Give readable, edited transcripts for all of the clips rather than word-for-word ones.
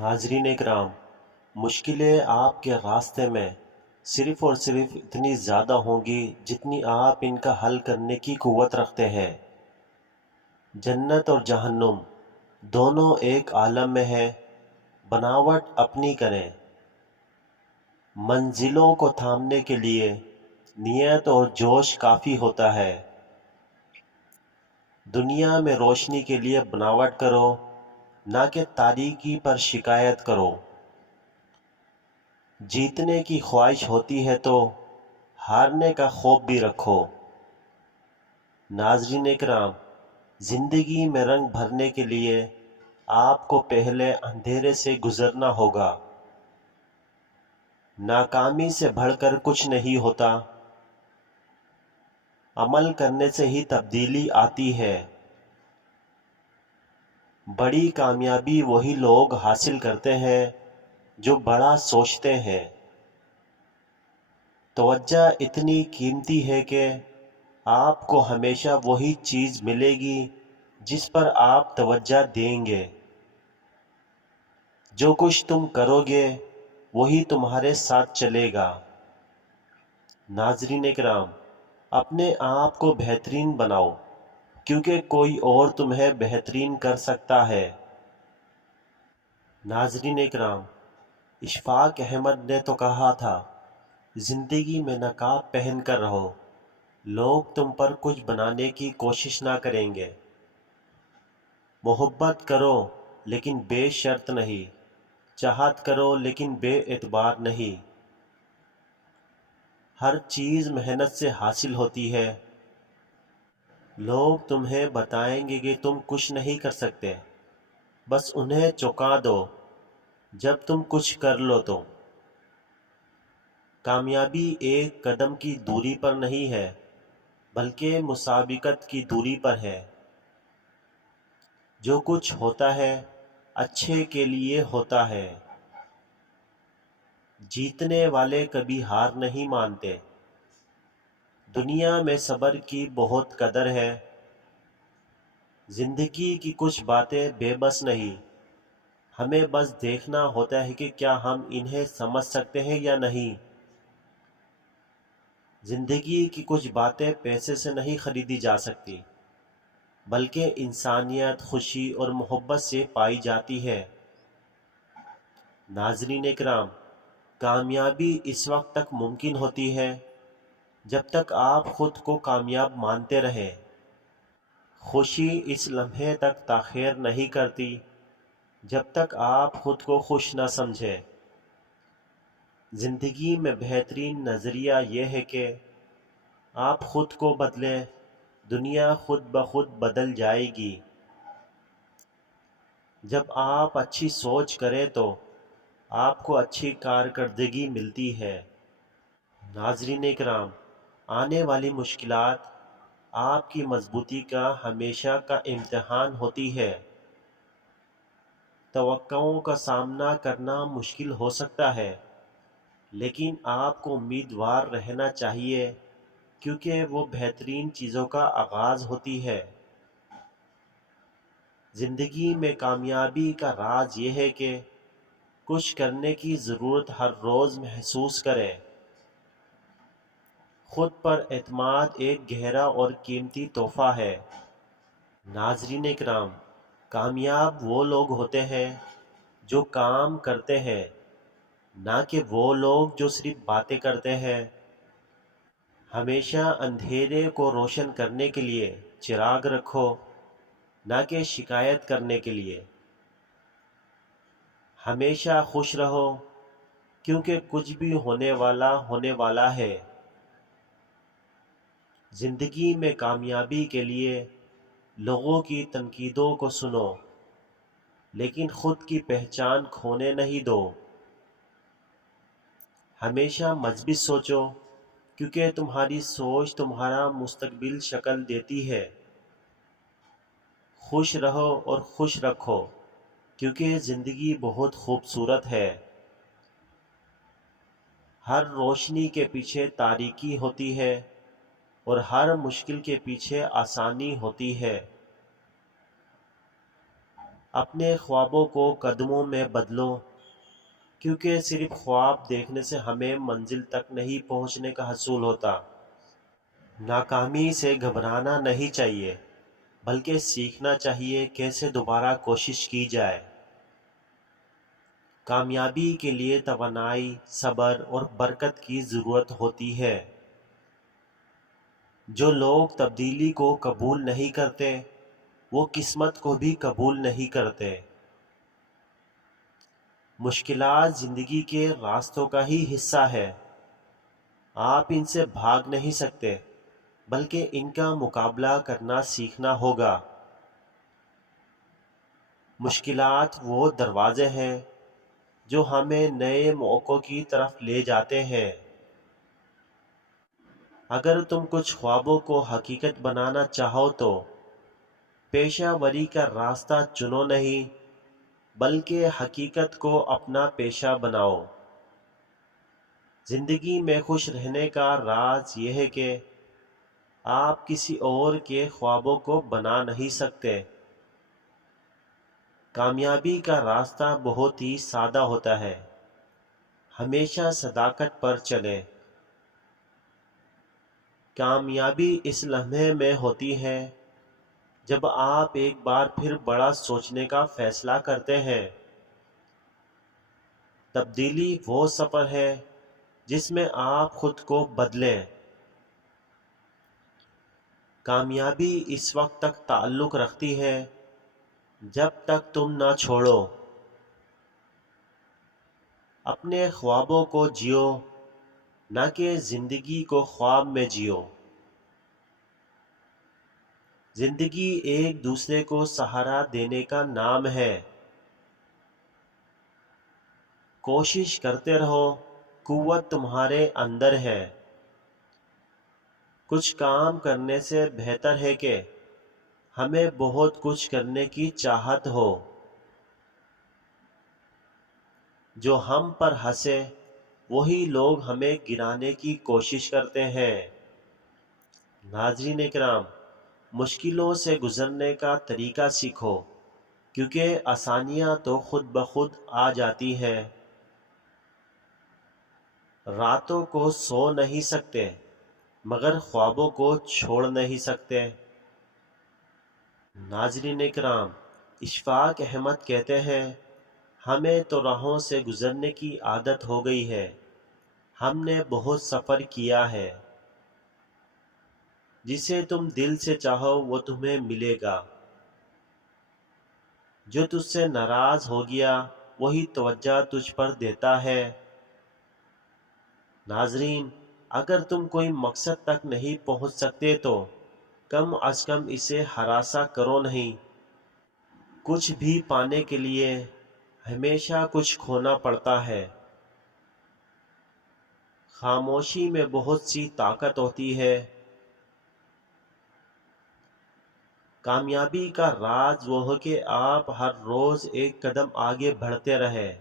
ناظرین اکرام، مشکلیں آپ کے راستے میں صرف اور صرف اتنی زیادہ ہوں گی جتنی آپ ان کا حل کرنے کی قوت رکھتے ہیں۔ جنت اور جہنم دونوں ایک عالم میں ہیں، بناوٹ اپنی کریں۔ منزلوں کو تھامنے کے لیے نیت اور جوش کافی ہوتا ہے۔ دنیا میں روشنی کے لیے بناوٹ کرو، نہ کہ تاریکی پر شکایت کرو۔ جیتنے کی خواہش ہوتی ہے تو ہارنے کا خوف بھی رکھو۔ ناظرین اکرام، زندگی میں رنگ بھرنے کے لیے آپ کو پہلے اندھیرے سے گزرنا ہوگا۔ ناکامی سے بڑھ کر کچھ نہیں ہوتا، عمل کرنے سے ہی تبدیلی آتی ہے۔ بڑی کامیابی وہی لوگ حاصل کرتے ہیں جو بڑا سوچتے ہیں۔ توجہ اتنی قیمتی ہے کہ آپ کو ہمیشہ وہی چیز ملے گی جس پر آپ توجہ دیں گے۔ جو کچھ تم کرو گے وہی تمہارے ساتھ چلے گا۔ ناظرین اکرام، اپنے آپ کو بہترین بناؤ، کیونکہ کوئی اور تمہیں بہترین کر سکتا ہے۔ ناظرین اکرام، اشفاق احمد نے تو کہا تھا، زندگی میں نقاب پہن کر رہو، لوگ تم پر کچھ بنانے کی کوشش نہ کریں گے۔ محبت کرو لیکن بے شرط نہیں، چاہت کرو لیکن بے اعتبار نہیں۔ ہر چیز محنت سے حاصل ہوتی ہے۔ لوگ تمہیں بتائیں گے کہ تم کچھ نہیں کر سکتے، بس انہیں چونکا دو جب تم کچھ کر لو تو۔ کامیابی ایک قدم کی دوری پر نہیں ہے، بلکہ مسابقت کی دوری پر ہے۔ جو کچھ ہوتا ہے اچھے کے لیے ہوتا ہے۔ جیتنے والے کبھی ہار نہیں مانتے۔ دنیا میں صبر کی بہت قدر ہے۔ زندگی کی کچھ باتیں بے بس نہیں، ہمیں بس دیکھنا ہوتا ہے کہ کیا ہم انہیں سمجھ سکتے ہیں یا نہیں۔ زندگی کی کچھ باتیں پیسے سے نہیں خریدی جا سکتی، بلکہ انسانیت، خوشی اور محبت سے پائی جاتی ہے۔ ناظرین اکرام، کامیابی اس وقت تک ممکن ہوتی ہے جب تک آپ خود کو کامیاب مانتے رہیں۔ خوشی اس لمحے تک تاخیر نہیں کرتی جب تک آپ خود کو خوش نہ سمجھیں۔ زندگی میں بہترین نظریہ یہ ہے کہ آپ خود کو بدلیں، دنیا خود بخود بدل جائے گی۔ جب آپ اچھی سوچ کریں تو آپ کو اچھی کارکردگی ملتی ہے۔ ناظرین اکرام، آنے والی مشکلات آپ کی مضبوطی کا ہمیشہ کا امتحان ہوتی ہے۔ توقعوں کا سامنا کرنا مشکل ہو سکتا ہے، لیکن آپ کو امیدوار رہنا چاہیے، کیونکہ وہ بہترین چیزوں کا آغاز ہوتی ہے۔ زندگی میں کامیابی کا راز یہ ہے کہ کچھ کرنے کی ضرورت ہر روز محسوس کریں۔ خود پر اعتماد ایک گہرا اور قیمتی تحفہ ہے۔ ناظرین اکرام، کامیاب وہ لوگ ہوتے ہیں جو کام کرتے ہیں، نہ کہ وہ لوگ جو صرف باتیں کرتے ہیں۔ ہمیشہ اندھیرے کو روشن کرنے کے لیے چراغ رکھو، نہ کہ شکایت کرنے کے لیے۔ ہمیشہ خوش رہو، کیونکہ کچھ بھی ہونے والا ہے۔ زندگی میں کامیابی کے لیے لوگوں کی تنقیدوں کو سنو، لیکن خود کی پہچان کھونے نہیں دو۔ ہمیشہ مثبت سوچو، کیونکہ تمہاری سوچ تمہارا مستقبل شکل دیتی ہے۔ خوش رہو اور خوش رکھو، کیونکہ زندگی بہت خوبصورت ہے۔ ہر روشنی کے پیچھے تاریکی ہوتی ہے، اور ہر مشکل کے پیچھے آسانی ہوتی ہے۔ اپنے خوابوں کو قدموں میں بدلو، کیونکہ صرف خواب دیکھنے سے ہمیں منزل تک نہیں پہنچنے کا حصول ہوتا۔ ناکامی سے گھبرانا نہیں چاہیے، بلکہ سیکھنا چاہیے کیسے دوبارہ کوشش کی جائے۔ کامیابی کے لیے توانائی، صبر اور برکت کی ضرورت ہوتی ہے۔ جو لوگ تبدیلی کو قبول نہیں کرتے، وہ قسمت کو بھی قبول نہیں کرتے۔ مشکلات زندگی کے راستوں کا ہی حصہ ہے۔ آپ ان سے بھاگ نہیں سکتے، بلکہ ان کا مقابلہ کرنا سیکھنا ہوگا۔ مشکلات وہ دروازے ہیں جو ہمیں نئے موقعوں کی طرف لے جاتے ہیں۔ اگر تم کچھ خوابوں کو حقیقت بنانا چاہو تو پیشہ وری کا راستہ چنو نہیں، بلکہ حقیقت کو اپنا پیشہ بناؤ۔ زندگی میں خوش رہنے کا راز یہ ہے کہ آپ کسی اور کے خوابوں کو بنا نہیں سکتے۔ کامیابی کا راستہ بہت ہی سادہ ہوتا ہے۔ ہمیشہ صداقت پر چلیں۔ کامیابی اس لمحے میں ہوتی ہے جب آپ ایک بار پھر بڑا سوچنے کا فیصلہ کرتے ہیں۔ تبدیلی وہ سفر ہے جس میں آپ خود کو بدلیں۔ کامیابی اس وقت تک تعلق رکھتی ہے جب تک تم نہ چھوڑو۔ اپنے خوابوں کو جیو، نہ کہ زندگی کو خواب میں جیو۔ زندگی ایک دوسرے کو سہارا دینے کا نام ہے۔ کوشش کرتے رہو، قوت تمہارے اندر ہے۔ کچھ کام کرنے سے بہتر ہے کہ ہمیں بہت کچھ کرنے کی چاہت ہو۔ جو ہم پر ہنسے وہی لوگ ہمیں گرانے کی کوشش کرتے ہیں۔ ناظرین کرام، مشکلوں سے گزرنے کا طریقہ سیکھو، کیونکہ آسانیاں تو خود بخود آ جاتی ہیں۔ راتوں کو سو نہیں سکتے، مگر خوابوں کو چھوڑ نہیں سکتے۔ ناظرین کرام، اشفاق احمد کہتے ہیں، ہمیں تو راہوں سے گزرنے کی عادت ہو گئی ہے، ہم نے بہت سفر کیا ہے۔ جسے تم دل سے چاہو وہ تمہیں ملے گا۔ جو تجھ سے ناراض ہو گیا وہی توجہ تجھ پر دیتا ہے۔ ناظرین، اگر تم کوئی مقصد تک نہیں پہنچ سکتے تو کم از کم اسے ہراساں کرو نہیں۔ کچھ بھی پانے کے لیے ہمیشہ کچھ کھونا پڑتا ہے۔ خاموشی میں بہت سی طاقت ہوتی ہے۔ کامیابی کا راز وہ ہے کہ آپ ہر روز ایک قدم آگے بڑھتے رہیں۔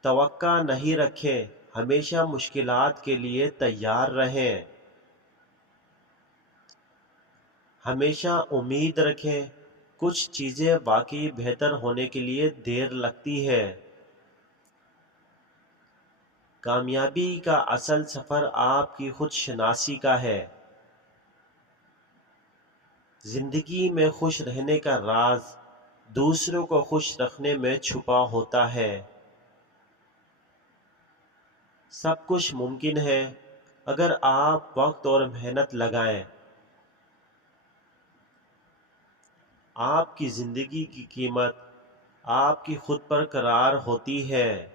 توقع نہیں رکھیں، ہمیشہ مشکلات کے لیے تیار رہیں۔ ہمیشہ امید رکھیں، کچھ چیزیں واقعی بہتر ہونے کے لیے دیر لگتی ہے۔ کامیابی کا اصل سفر آپ کی خود شناسی کا ہے۔ زندگی میں خوش رہنے کا راز دوسروں کو خوش رکھنے میں چھپا ہوتا ہے۔ سب کچھ ممکن ہے اگر آپ وقت اور محنت لگائیں۔ آپ کی زندگی کی قیمت آپ کی خود پر قرار ہوتی ہے۔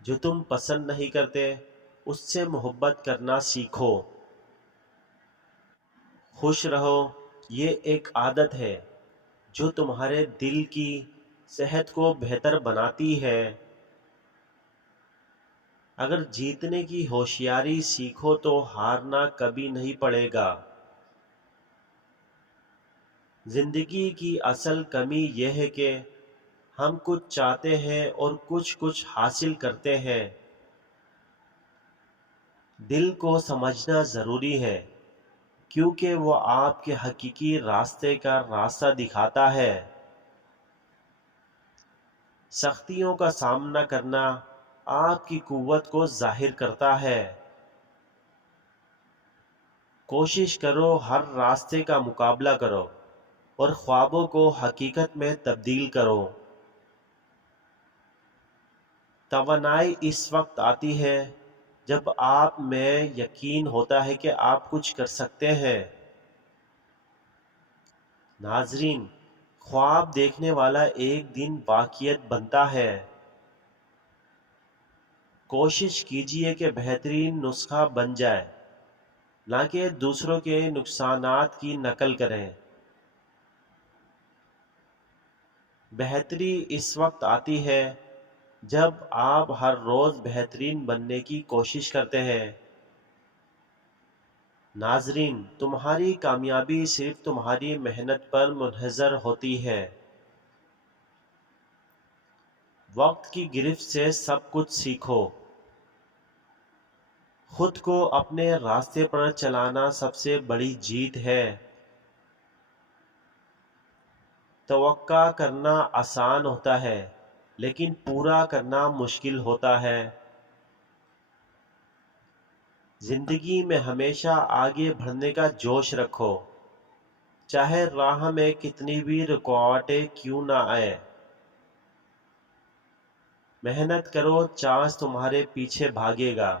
جو تم پسند نہیں کرتے اس سے محبت کرنا سیکھو۔ خوش رہو، یہ ایک عادت ہے جو تمہارے دل کی صحت کو بہتر بناتی ہے۔ اگر جیتنے کی ہوشیاری سیکھو تو ہارنا کبھی نہیں پڑے گا۔ زندگی کی اصل کمی یہ ہے کہ ہم کچھ چاہتے ہیں اور کچھ حاصل کرتے ہیں۔ دل کو سمجھنا ضروری ہے کیونکہ وہ آپ کے حقیقی راستے کا راستہ دکھاتا ہے۔ سختیوں کا سامنا کرنا آپ کی قوت کو ظاہر کرتا ہے۔ کوشش کرو، ہر راستے کا مقابلہ کرو اور خوابوں کو حقیقت میں تبدیل کرو۔ توانائی اس وقت آتی ہے جب آپ میں یقین ہوتا ہے کہ آپ کچھ کر سکتے ہیں۔ ناظرین، خواب دیکھنے والا ایک دن واقعیت بنتا ہے۔ کوشش کیجیے کہ بہترین نسخہ بن جائے، نہ کہ دوسروں کے نقصانات کی نقل کریں۔ بہتری اس وقت آتی ہے جب آپ ہر روز بہترین بننے کی کوشش کرتے ہیں۔ ناظرین، تمہاری کامیابی صرف تمہاری محنت پر منحصر ہوتی ہے۔ وقت کی گرفت سے سب کچھ سیکھو۔ خود کو اپنے راستے پر چلانا سب سے بڑی جیت ہے۔ توقع کرنا آسان ہوتا ہے، لیکن پورا کرنا مشکل ہوتا ہے۔ زندگی میں ہمیشہ آگے بڑھنے کا جوش رکھو، چاہے راہ میں کتنی بھی رکاوٹیں کیوں نہ آئے۔ محنت کرو، چانس تمہارے پیچھے بھاگے گا۔